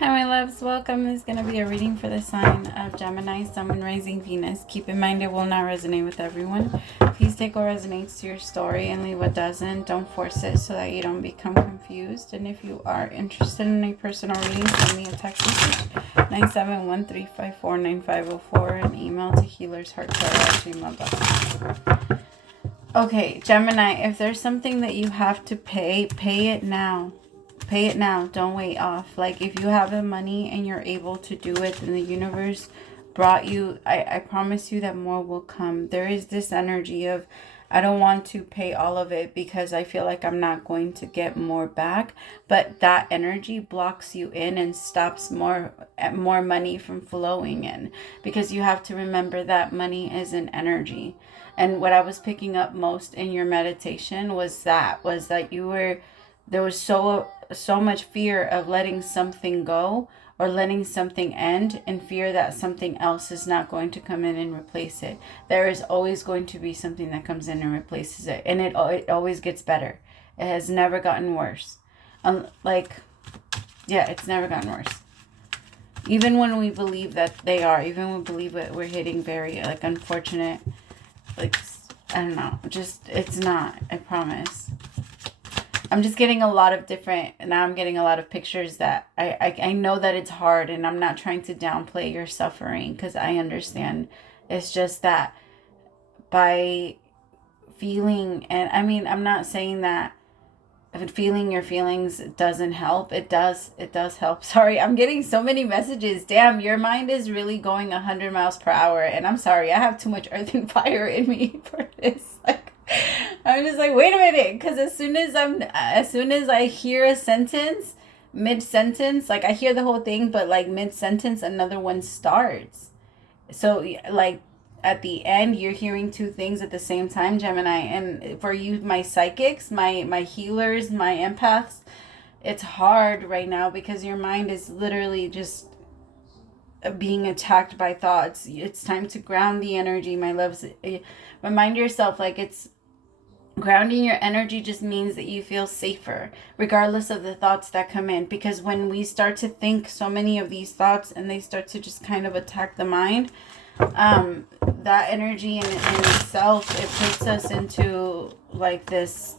Hi, my loves. Welcome. This is going to be a reading for the sign of Gemini, Sun, Moon, Rising, Venus. Keep in mind it will not resonate with everyone. Please take what resonates to your story and leave what doesn't. Don't force it so that you don't become confused. And if you are interested in a personal reading, send me a text message 971-354-9504 and email to HealersHeartTarot@gmail.com. Okay, Gemini, if there's something that you have to pay, pay it now. Pay it now. Don't wait off. Like, if you have the money and you're able to do it, then the universe brought you, I promise you that more will come. There is this energy of, I don't want to pay all of it because I feel like I'm not going to get more back. But that energy blocks you in and stops more money from flowing in. Because you have to remember that money is an energy. And what I was picking up most in your meditation was that you were, there was so much fear of letting something go or letting something end, and fear that something else is not going to come in and replace it. There is always going to be something that comes in and replaces it, and it always gets better. It has never gotten worse. It's never gotten worse. Even when we believe that they are, even when we believe that we're hitting very unfortunate, I don't know, just, it's not, I promise. I'm just getting a lot of different, now I'm getting a lot of pictures that I know that it's hard, and I'm not trying to downplay your suffering because I understand. It's just that by feeling, and I mean, I'm not saying that feeling your feelings doesn't help. It does help. Sorry, I'm getting so many messages. Damn, your mind is really going 100 miles per hour, and I'm sorry, I have too much earth and fire in me for this. I'm just like, wait a minute, because as soon as I hear a sentence, mid-sentence, I hear the whole thing, but mid-sentence, another one starts. So at the end, you're hearing two things at the same time, Gemini. And for you, my psychics, my healers, my empaths, it's hard right now because your mind is literally just being attacked by thoughts. It's time to ground the energy, my loves. Remind yourself, it's grounding your energy just means that you feel safer regardless of the thoughts that come in, because when we start to think so many of these thoughts and they start to just kind of attack the mind, that energy in itself, it puts us into this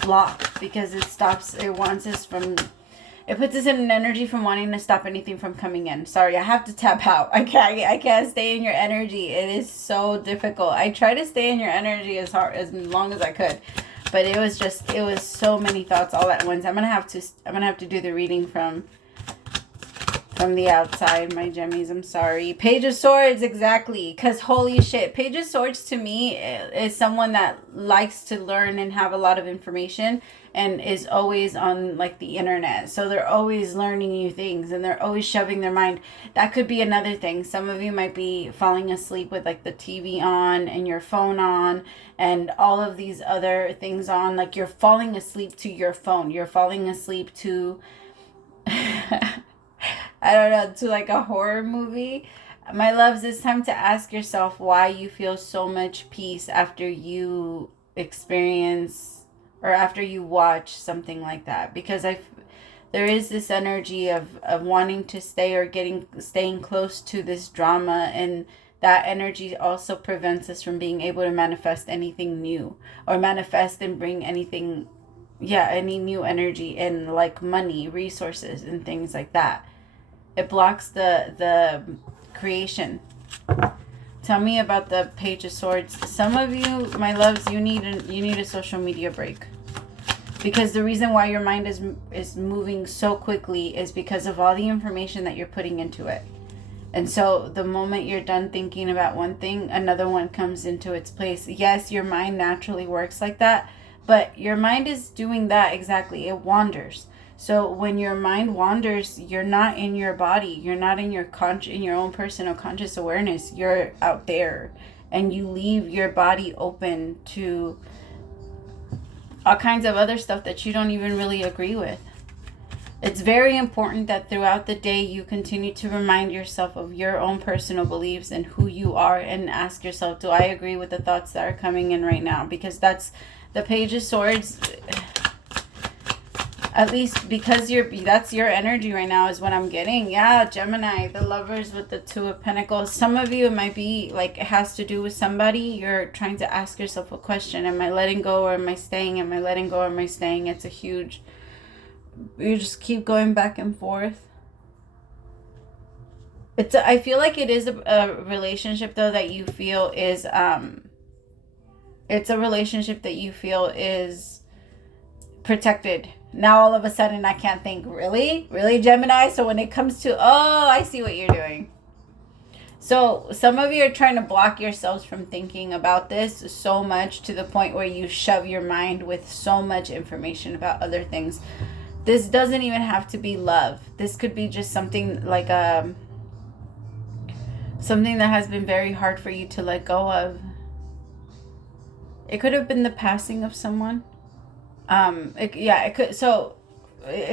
block, because it puts us in an energy from wanting to stop anything from coming in. Sorry, I have to tap out. I can't stay in your energy. It is so difficult. I try to stay in your energy as long as I could, but it was so many thoughts all at once. I'm gonna have to do the reading from the outside, my Gemmies. I'm sorry. Page of Swords, exactly. Because holy shit, Page of Swords to me is someone that likes to learn and have a lot of information and is always on the internet. So they're always learning new things and they're always shoving their mind. That could be another thing. Some of you might be falling asleep with the TV on and your phone on and all of these other things on. You're falling asleep to your phone. You're falling asleep to I don't know, to a horror movie. My loves, it's time to ask yourself why you feel so much peace after you experience or after you watch something like that. Because there is this energy of wanting to stay or staying close to this drama, and that energy also prevents us from being able to manifest anything new or manifest and bring anything, any new energy in, money, resources, and things like that. It blocks the creation. Tell me about the Page of Swords. Some of you, my loves, you need a social media break. Because the reason why your mind is moving so quickly is because of all the information that you're putting into it. And so the moment you're done thinking about one thing, another one comes into its place. Yes, your mind naturally works like that, but your mind is doing that exactly. It wanders. So when your mind wanders, you're not in your body. You're not in your own personal conscious awareness. You're out there, and you leave your body open to all kinds of other stuff that you don't even really agree with. It's very important that throughout the day you continue to remind yourself of your own personal beliefs and who you are, and ask yourself, do I agree with the thoughts that are coming in right now? Because that's the Page of Swords. At least because that's your energy right now is what I'm getting. Yeah, Gemini, the Lovers with the Two of Pentacles. Some of you, it might be like it has to do with somebody. You're trying to ask yourself a question. Am I letting go or am I staying? Am I letting go or am I staying? It's a huge... You just keep going back and forth. I feel like it is a relationship, though, that you feel is... It's a relationship that you feel is protected. Now all of a sudden I can't think. Really Gemini? So when it comes to, oh, I see what you're doing. So some of you are trying to block yourselves from thinking about this so much, to the point where you shove your mind with so much information about other things. This doesn't even have to be love. This could be just something like something that has been very hard for you to let go of. It could have been the passing of someone. It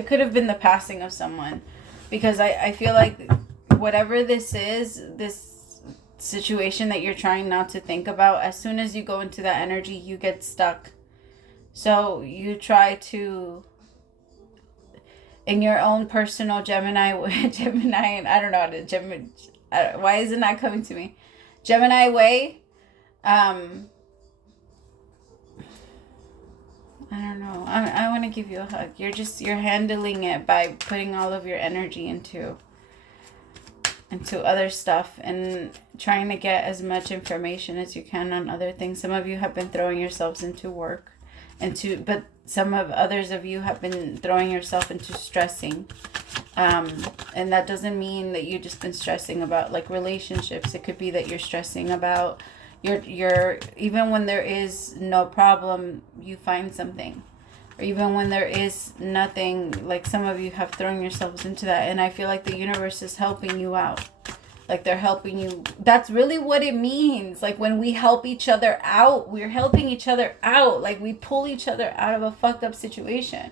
could have been the passing of someone, because I feel like whatever this is, this situation that you're trying not to think about, as soon as you go into that energy, you get stuck. So you try to, in your own personal Gemini, and I don't know how to, Gemini, why is it not coming to me? Gemini way, I don't know. I want to give you a hug. You're handling it by putting all of your energy into other stuff and trying to get as much information as you can on other things. Some of you have been throwing yourselves into work, but some of others of you have been throwing yourself into stressing. And that doesn't mean that you've just been stressing about like relationships. It could be that you're stressing about you're even when there is no problem, you find something. Or even when there is nothing, like some of you have thrown yourselves into that. And I feel like the universe is helping you out. Like they're helping you. That's really what it means. Like when we help each other out, we're helping each other out. Like we pull each other out of a fucked up situation.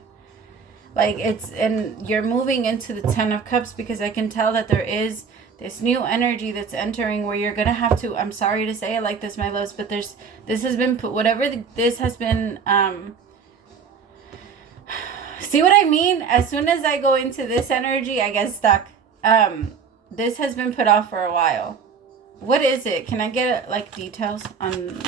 Like and you're moving into the 10 of Cups, because I can tell that there is this new energy that's entering where you're going to have to, I'm sorry to say it like this, my loves, but this has been, this has been, see what I mean? As soon as I go into this energy, I get stuck. This has been put off for a while. What is it? Can I get like details on...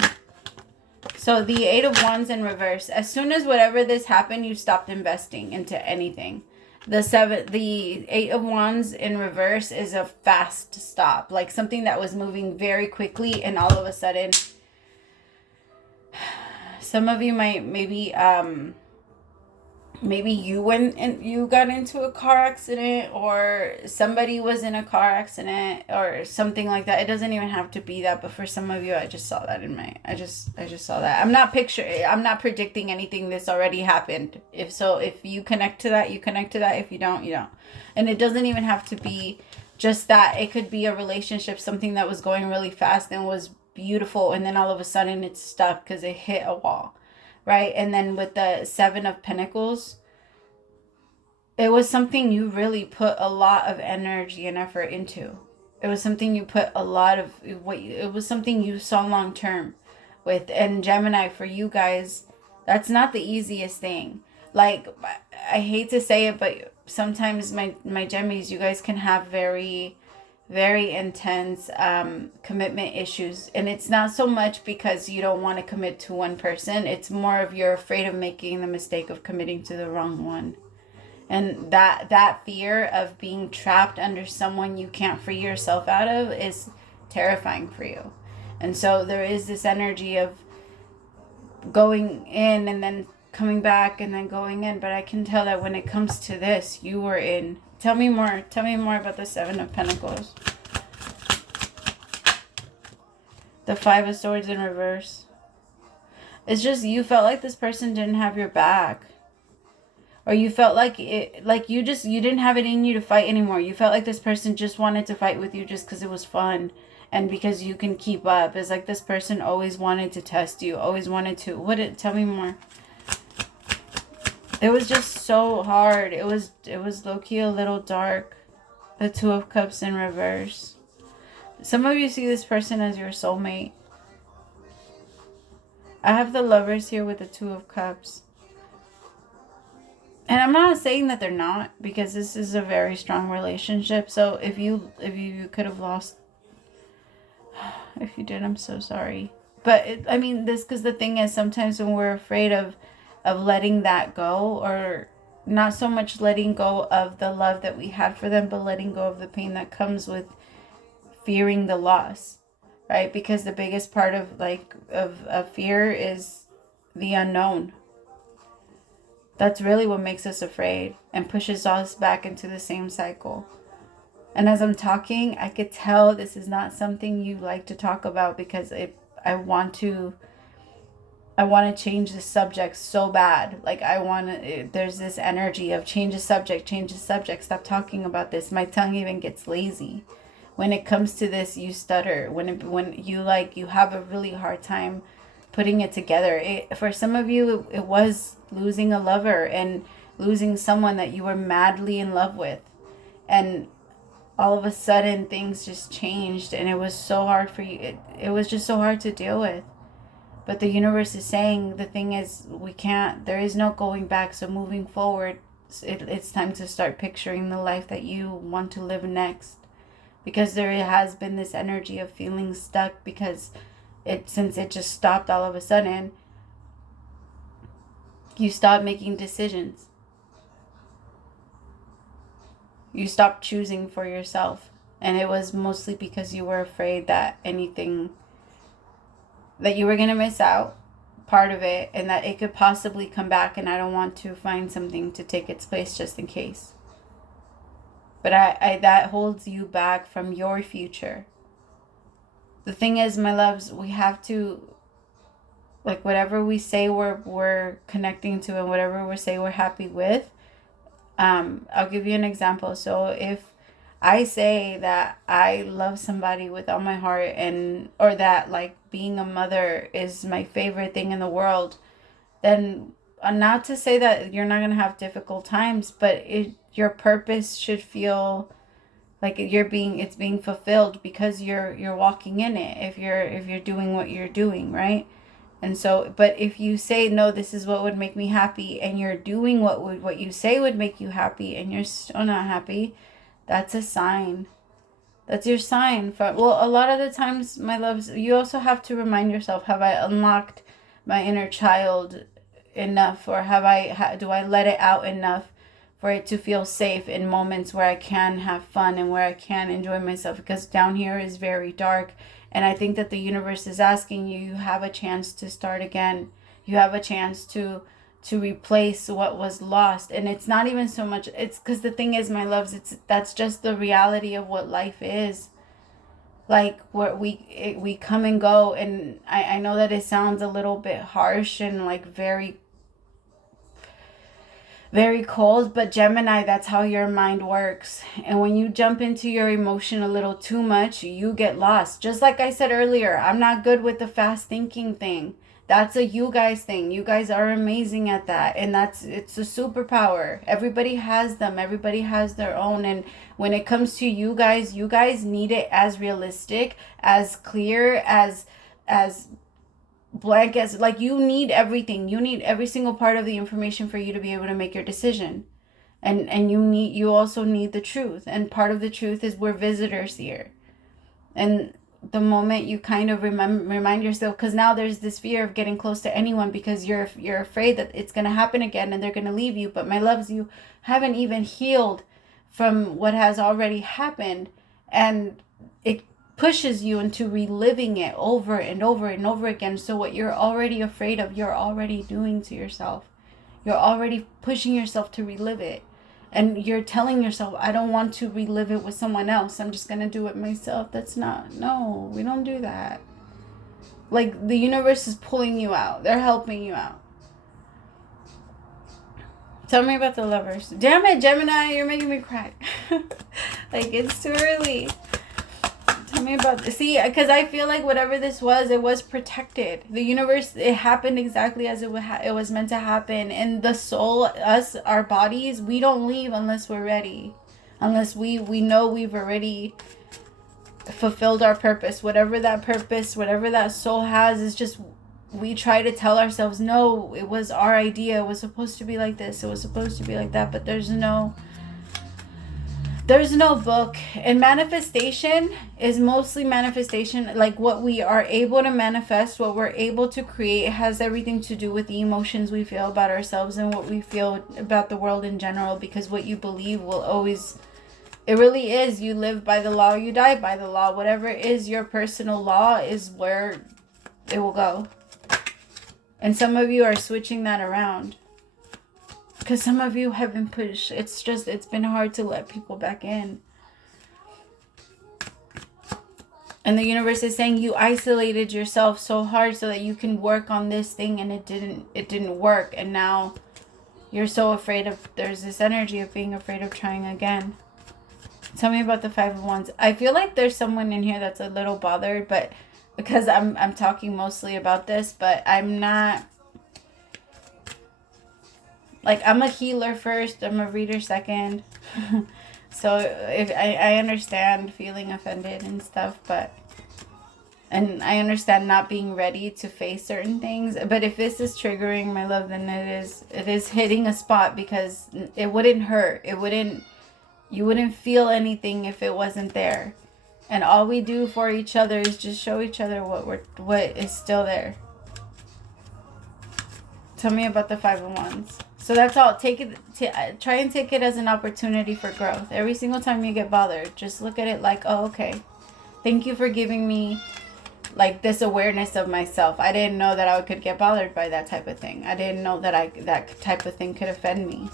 So the 8 of Wands in reverse. As soon as whatever this happened, you stopped investing into anything. The 8 of Wands in reverse is a fast stop. Like something that was moving very quickly, and all of a sudden, some of you might maybe you went and you got into a car accident, or somebody was in a car accident or something like that. It doesn't even have to be that, but for some of you, I just saw that I just saw that. I'm not predicting anything. This already happened. If you connect to that, you connect to that. If you don't, you don't. And it doesn't even have to be just that. It could be a relationship, something that was going really fast and was beautiful, and then all of a sudden it's stuck because it hit a wall. Right? And then with the 7 of Pentacles, it was something you really put a lot of energy and effort into. It was something you put a lot of, it was something you saw long term with. And Gemini, for you guys, that's not the easiest thing. Like, I hate to say it, but sometimes my Gemmies, you guys can have very intense commitment issues, and it's not so much because you don't want to commit to one person. It's more of you're afraid of making the mistake of committing to the wrong one, and that fear of being trapped under someone you can't free yourself out of is terrifying for you. And so there is this energy of going in and then coming back and then going in, but I can tell that when it comes to this, you were in. Tell me more about the 7 of Pentacles. The 5 of Swords in reverse. It's just you felt like this person didn't have your back. Or you felt like you didn't have it in you to fight anymore. You felt like this person just wanted to fight with you just because it was fun and because you can keep up. It's like this person always wanted to test you, always wanted to. Tell me more. It was just so hard. It was low-key a little dark. The 2 of Cups in reverse. Some of you see this person as your soulmate. I have the Lovers here with the 2 of Cups. And I'm not saying that they're not, because this is a very strong relationship. So if you could have lost, if you did, I'm so sorry. But I mean, because the thing is, sometimes when we're afraid of letting that go, or not so much letting go of the love that we had for them, but letting go of the pain that comes with fearing the loss, right? Because the biggest part of fear is the unknown. That's really what makes us afraid and pushes us back into the same cycle. And as I'm talking, I could tell this is not something you like to talk about, because I want to change the subject so bad. Like, there's this energy of change the subject, stop talking about this. My tongue even gets lazy. When it comes to this, you stutter. When you have a really hard time putting it together. For some of you, it was losing a lover and losing someone that you were madly in love with. And all of a sudden, things just changed, and it was so hard for you. It was just so hard to deal with. But the universe is saying, the thing is, there is no going back. So moving forward, it's time to start picturing the life that you want to live next. Because there has been this energy of feeling stuck, because since it just stopped all of a sudden, you stopped making decisions. You stopped choosing for yourself. And it was mostly because you were afraid that that you were going to miss out part of it, and that it could possibly come back, and I don't want to find something to take its place just in case. But I that holds you back from your future. The thing is, my loves, we have to, like, whatever we say we're connecting to, and whatever we say we're happy with, I'll give you an example. So if I say that I love somebody with all my heart, or that, like, being a mother is my favorite thing in the world, then not to say that you're not going to have difficult times, but your purpose should feel like it's being fulfilled, because you're walking in it, if you're doing what you're doing, right? And so, but if you say, no, this is what would make me happy, and you're doing what you say would make you happy, and you're still not happy, that's a sign. That's your sign. A lot of the times, my loves, you also have to remind yourself, have I unlocked my inner child enough, or do I let it out enough for it to feel safe in moments where I can have fun and where I can enjoy myself? Because down here is very dark, and I think that the universe is asking you have a chance to start again. You have a chance to replace what was lost. And it's not even so much, it's because the thing is, my loves, that's just the reality of what life is. Like, where we come and go, and I know that it sounds a little bit harsh and like very, very cold, but Gemini, that's how your mind works. And when you jump into your emotion a little too much, you get lost. Just like I said earlier, I'm not good with the fast thinking thing. That's a you guys thing. You guys are amazing at that. And it's a superpower. Everybody has them. Everybody has their own. And when it comes to you guys need it as realistic, as clear, as blank as, like, you need everything. You need every single part of the information for you to be able to make your decision. And you also need the truth. And part of the truth is we're visitors here. And the moment you kind of remind yourself, because now there's this fear of getting close to anyone, because you're afraid that it's going to happen again and they're going to leave you. But my loves, you haven't even healed from what has already happened, and it pushes you into reliving it over and over and over again. So what you're already afraid of, you're already doing to yourself. You're already pushing yourself to relive it. And you're telling yourself, I don't want to relive it with someone else. I'm just going to do it myself. No, we don't do that. Like, the universe is pulling you out. They're helping you out. Tell me about the lovers. Damn it, Gemini, you're making me cry. Like, it's too early. Tell me about this. See, because I feel like whatever this was, it was protected. The universe, it happened exactly as it was meant to happen. And the soul, us, our bodies, we don't leave unless we're ready. Unless we know we've already fulfilled our purpose. Whatever that purpose, whatever that soul has, is just we try to tell ourselves, no, it was our idea, it was supposed to be like this, it was supposed to be like that, but there's no book. And manifestation is mostly manifestation, like what we are able to manifest, what we're able to create, has everything to do with the emotions we feel about ourselves and what we feel about the world in general, because what you believe will always, it really is, you live by the law, you die by the law. Whatever is your personal law is where it will go. And some of you are switching that around, because some of you have been pushed. It's been hard to let people back in. And the universe is saying you isolated yourself so hard so that you can work on this thing, and it didn't work. And now you're so afraid of, there's this energy of being afraid of trying again. Tell me about the Five of Wands. I feel like there's someone in here that's a little bothered, but because I'm talking mostly about this, but I'm not, like, I'm a healer first, I'm a reader second. So if I understand feeling offended and stuff, and I understand not being ready to face certain things, but if this is triggering, my love, then it is hitting a spot, because it wouldn't hurt. You wouldn't feel anything if it wasn't there. And all we do for each other is just show each other what is still there. Tell me about the Five of Wands. So that's all. Try and take it as an opportunity for growth. Every single time you get bothered, just look at it like, oh, okay. Thank you for giving me like this awareness of myself. I didn't know that I could get bothered by that type of thing. I didn't know that that type of thing could offend me.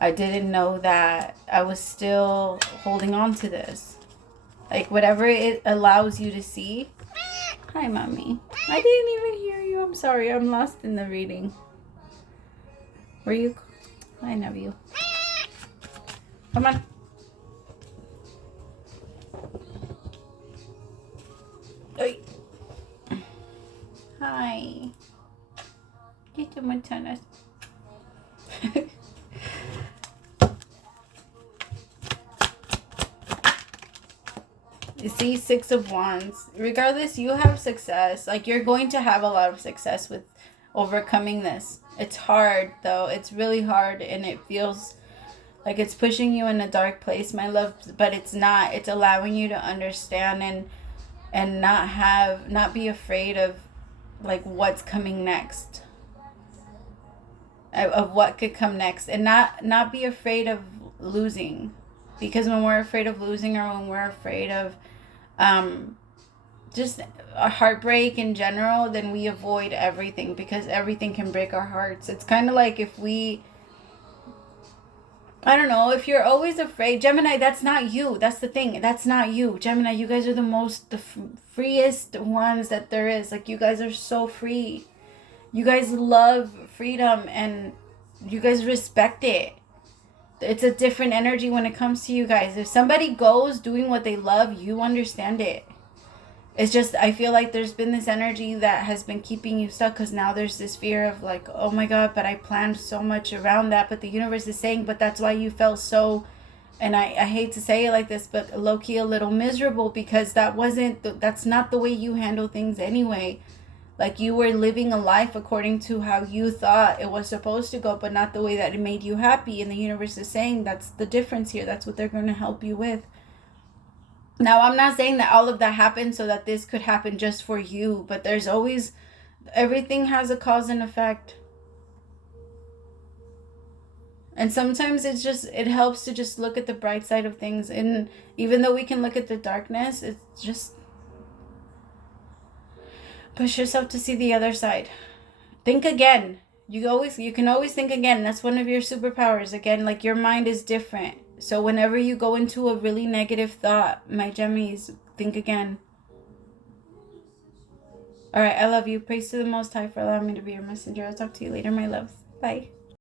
I didn't know that I was still holding on to this. Like, whatever it allows you to see. Hi, mommy. I didn't even hear you. I'm sorry. I'm lost in the reading. Were you? I love you. Come on. Hey. Hi. Dito mo tanas. You see, Six of Wands. Regardless, you have success. Like, you're going to have a lot of success with overcoming this. It's hard, though. It's really hard, and it feels like it's pushing you in a dark place, my love. But it's not. It's allowing you to understand and not be afraid of, like, what's coming next. Of what could come next. And not be afraid of losing. Because when we're afraid of losing, or when we're afraid of just a heartbreak in general, then we avoid everything, because everything can break our hearts. It's kind of like if I don't know, if you're always afraid, Gemini, that's not you. That's the thing. That's not you. Gemini, you guys are the freest ones that there is. Like, you guys are so free. You guys love freedom, and you guys respect it. It's a different energy when it comes to you guys. If somebody goes doing what they love, you understand it. It's just, I feel like there's been this energy that has been keeping you stuck, because now there's this fear of, like, oh my God, but I planned so much around that. But the universe is saying, but that's why you felt so, and I hate to say it like this, but low-key a little miserable, because that's not the way you handle things anyway. Like, you were living a life according to how you thought it was supposed to go, but not the way that it made you happy. And the universe is saying that's the difference here. That's what they're going to help you with. Now, I'm not saying that all of that happened so that this could happen just for you, but there's always, everything has a cause and effect. And sometimes it helps to just look at the bright side of things. And even though we can look at the darkness, it's just, push yourself to see the other side. Think again. You can always think again. That's one of your superpowers. Again, like, your mind is different. So whenever you go into a really negative thought, my Gemmies, think again. All right, I love you. Praise to the Most High for allowing me to be your messenger. I'll talk to you later, my loves. Bye.